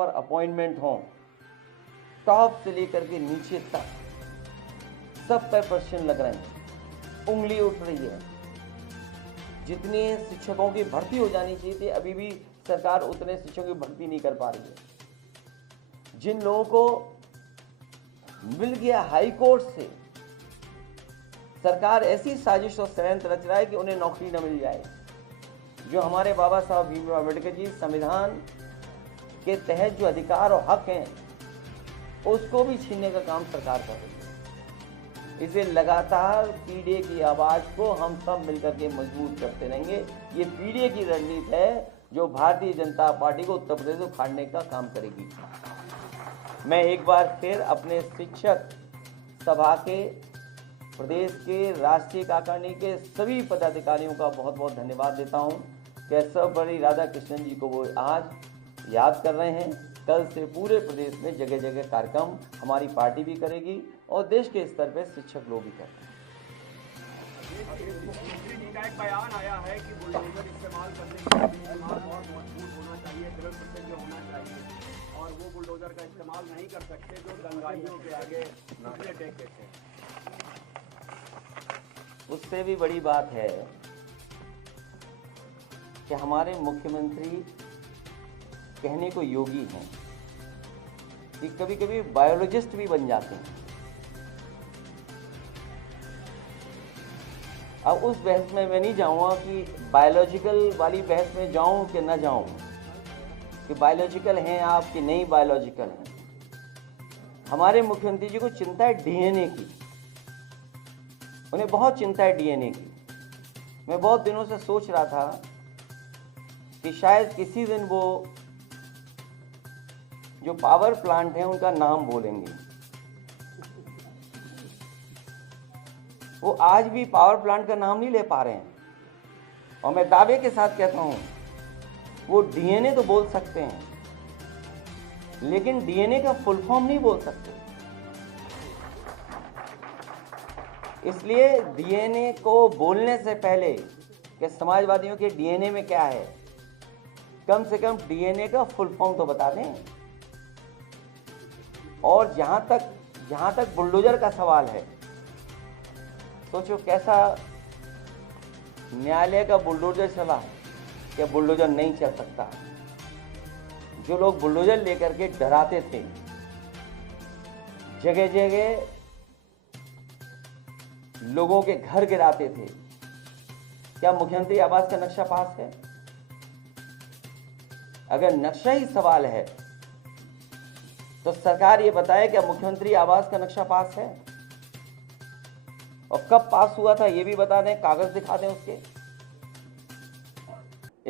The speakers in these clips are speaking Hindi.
पर अपॉइंटमेंट हों, टॉप से लेकर के नीचे तक सब पे प्रश्न लग रहे हैं, उंगली उठ रही है। जितने शिक्षकों की भर्ती हो जानी चाहिए थी, अभी भी सरकार उतने शिक्षकों की भर्ती नहीं कर पा रही है। जिन लोगों को मिल गया हाई कोर्ट से, सरकार ऐसी साजिश और षड्यंत्र रच रहा है कि उन्हें नौकरी न मिल जाए। जो हमारे बाबा साहब भीमराव अम्बेडकर जी संविधान के तहत जो अधिकार और हक हैं, उसको भी छीनने का काम सरकार कर रही है। इसे लगातार पीडीए की आवाज को हम सब मिलकर के मजबूत करते रहेंगे। ये पीडीए की रणनीति है जो भारतीय जनता पार्टी को उत्तर प्रदेश को उखाड़ने का काम करेगी। मैं एक बार फिर अपने शिक्षक सभा के, प्रदेश के, राष्ट्रीय कार्यकारिणी के सभी पदाधिकारियों का बहुत बहुत धन्यवाद देता हूं कि सर्वपल्ली राधाकृष्णन जी को वो आज याद कर रहे हैं। कल से पूरे प्रदेश में जगह जगह कार्यक्रम हमारी पार्टी भी करेगी और देश के स्तर पर शिक्षक लोग भी करेंगे। मुख्यमंत्री जी का एक बयान आया है कि बुलडोजर इस्तेमाल करने के लिए इस्तेमाल बहुत मजबूत होना चाहिए, दृढ़ प्रतिज्ञ होना चाहिए, और वो बुलडोजर का इस्तेमाल नहीं कर सकते जो दंगाइयों के आगे घुटने टेक देते हैं। उससे भी बड़ी बात है कि हमारे मुख्यमंत्री कहने को योगी हैं कि कभी कभी बायोलॉजिस्ट भी बन जाते हैं। अब उस बहस में मैं नहीं जाऊंगा कि बायोलॉजिकल वाली बहस में जाऊं कि ना जाऊं, कि बायोलॉजिकल हैं आप कि नहीं बायोलॉजिकल हैं। हमारे मुख्यमंत्री जी को चिंता है डीएनए की, उन्हें बहुत चिंता है डीएनए की। मैं बहुत दिनों से सोच रहा था कि शायद किसी दिन वो जो पावर प्लांट है उनका नाम बोलेंगे। वो आज भी पावर प्लांट का नाम नहीं ले पा रहे हैं, और मैं दावे के साथ कहता हूं वो डीएनए तो बोल सकते हैं, लेकिन डीएनए का फुल फॉर्म नहीं बोल सकते। इसलिए डीएनए को बोलने से पहले कि समाजवादियों के डीएनए में क्या है, कम से कम डीएनए का फुल फॉर्म तो बता दें। और जहां तक बुलडोजर का सवाल है, सोचो कैसा न्यायालय का बुलडोजर चला है, क्या बुलडोजर नहीं चल सकता। जो लोग बुलडोजर लेकर के डराते थे, जगह जगह लोगों के घर गिराते थे, क्या मुख्यमंत्री आवास का नक्शा पास है? अगर नक्शा ही सवाल है तो सरकार ये बताए क्या मुख्यमंत्री आवास का नक्शा पास है, और कब पास हुआ था ये भी बता दें, कागज दिखा दें उसके।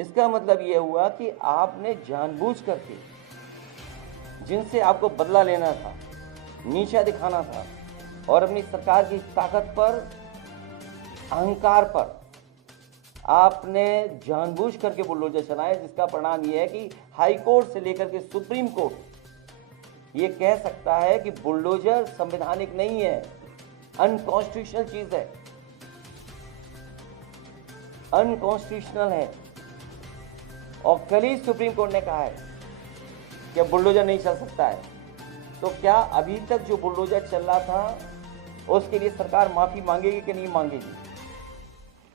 इसका मतलब ये हुआ कि आपने जानबूझ करके जिनसे आपको बदला लेना था, नीचा दिखाना था, और अपनी सरकार की ताकत पर, अहंकार पर आपने जानबूझ करके बुलडोजर चलाए, जिसका परिणाम यह है कि हाई कोर्ट से लेकर के सुप्रीम कोर्ट ये कह सकता है कि बुलडोजर संवैधानिक नहीं है, अनकॉन्स्टिट्यूशनल चीज है, अनकॉन्स्टिट्यूशनल है। और कल ही सुप्रीम कोर्ट ने कहा है कि बुलडोजर नहीं चल सकता है। तो क्या अभी तक जो बुलडोजर चल रहा था उसके लिए सरकार माफी मांगेगी कि नहीं मांगेगी?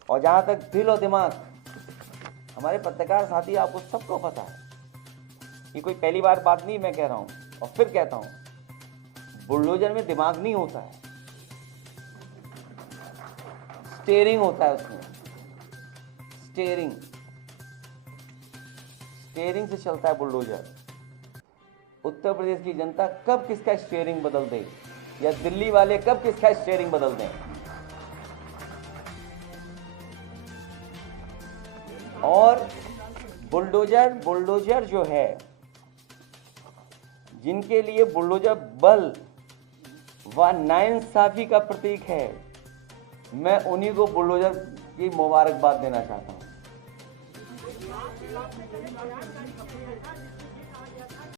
और जहां तक दिल और दिमाग, हमारे पत्रकार साथी आपको सबको पता है, ये कोई पहली बार बात नहीं मैं कह रहा हूं, और फिर कहता हूं, बुलडोजर में दिमाग नहीं होता है, स्टीयरिंग होता है उसमें। स्टीयरिंग से चलता है बुलडोजर। उत्तर प्रदेश की जनता कब किसका स्टीयरिंग बदल दे, या दिल्ली वाले कब किसका स्टीयरिंग बदल दें। और बुलडोजर जो है, जिनके लिए बुलडोजर बल व नाइंसाफी का प्रतीक है, मैं उन्हीं को बुलडोजर की मुबारकबाद देना चाहता हूं।